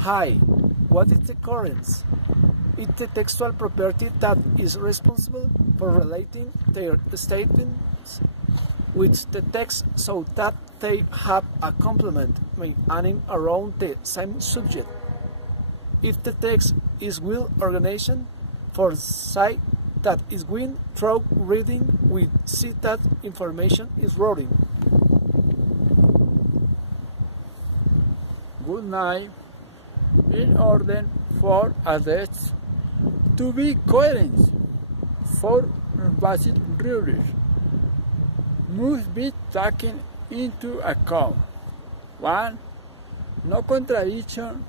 Hi, what is the coherence? It's a textual property that is responsible for relating their statements with the text so that they have a complement maintaining around the same subject. If the text is well organized, for sight that is going through reading, we see that information is routing. Good night. In order for a text to be coherent, four basic rules must be taken into account. 1. No contradiction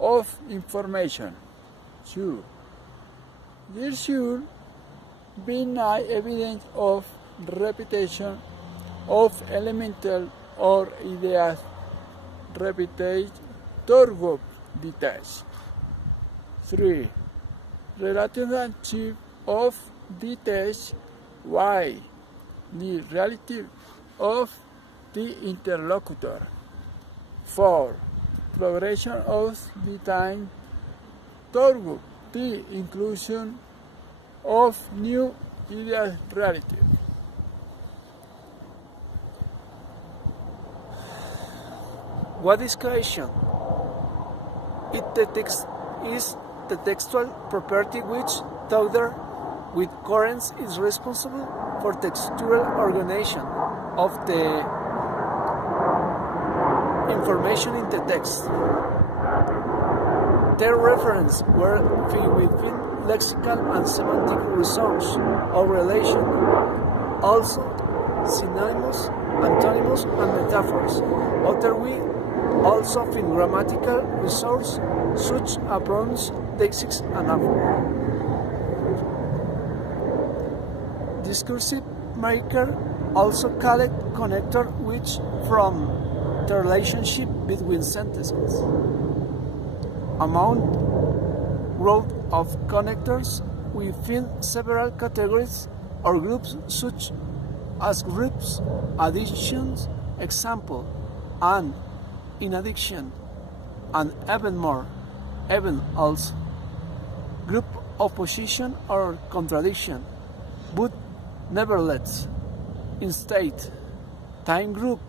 of information. 2. There should be no evidence of repetition of elemental or ideas repeated throughout the text. 3. Relationship of the text y the relative of the interlocutor. 4. Progression of the time through the inclusion of new ideas relative. What is cohesion? Is the textual property which, together with coherence, is responsible for textual organization of the information in the text. Their reference were within lexical and semantic resource or relation, also synonyms, antonyms, and metaphors. Otherwise, also in grammatical resource such as pronouns, deixis, and anaphora. Discursive marker, also called connector, which from the relationship between sentences. Among group of connectors, we find several categories or groups such as groups, additions, example, and in addition, and even more, even also, group opposition or contradiction, but nevertheless, instead, time group,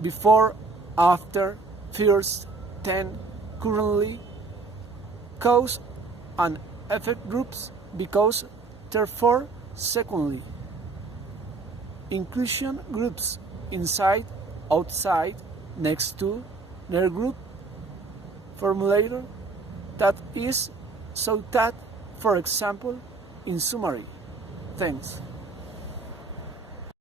before, after, first, then, currently, cause and effect groups, because, therefore, secondly, inclusion groups, inside, outside, next to, near group, formulator, that is, so that, for example, in summary. Thanks.